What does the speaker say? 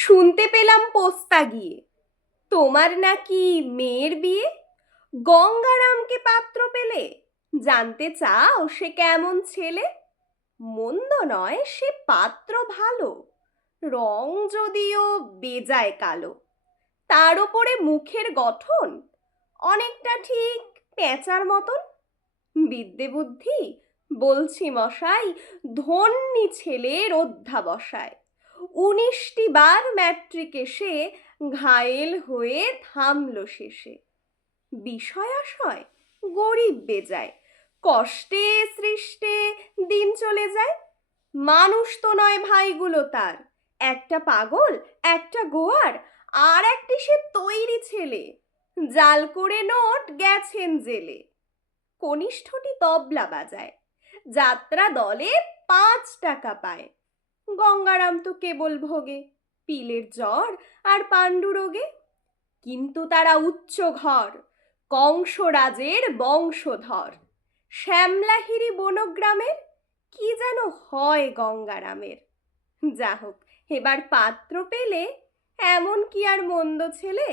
শুনতে পেলাম পোস্তা গিয়ে তোমার নাকি মেয়ের বিয়ে। গঙ্গারামকে পাত্র পেলে, জানতে চাও সে কেমন ছেলে? মন্দ নয় সে পাত্র ভালো, রং যদিও বেজায় কালো। তার ওপরে মুখের গঠন অনেকটা ঠিক পেঁচার মতন। বিদ্যে বুদ্ধি বলছি মশাই, ধন্যী ছেলের অধ্যাবসায়। 19টি বার ম্যাট্রিকে সে ঘায়েল হয়ে থামল শেষে। বিষয় আশয় গরিব বেজায়, কষ্টে সৃষ্টে দিন চলে যায়। মানুষ তো নয় ভাইগুলো তার, একটা পাগল একটা গোয়ার, আর একটি সে তৈরি ছেলে, জাল করে নোট গেছেন জেলে। কনিষ্ঠটি তবলা বাজায়, যাত্রা দলে 5 টাকা পায়। গঙ্গারাম তো কেবল ভোগে পিলের জ্বর আর পাণ্ডুরোগে। কিন্তু তারা উচ্চ ঘর, কংসরাজের বংশধর। শ্যামলাহিরি বনগ্রামের, কি যেন হয় গঙ্গারামের। যা হোক, এবার পাত্র পেলে, এমন কি আর মন্দ ছেলে।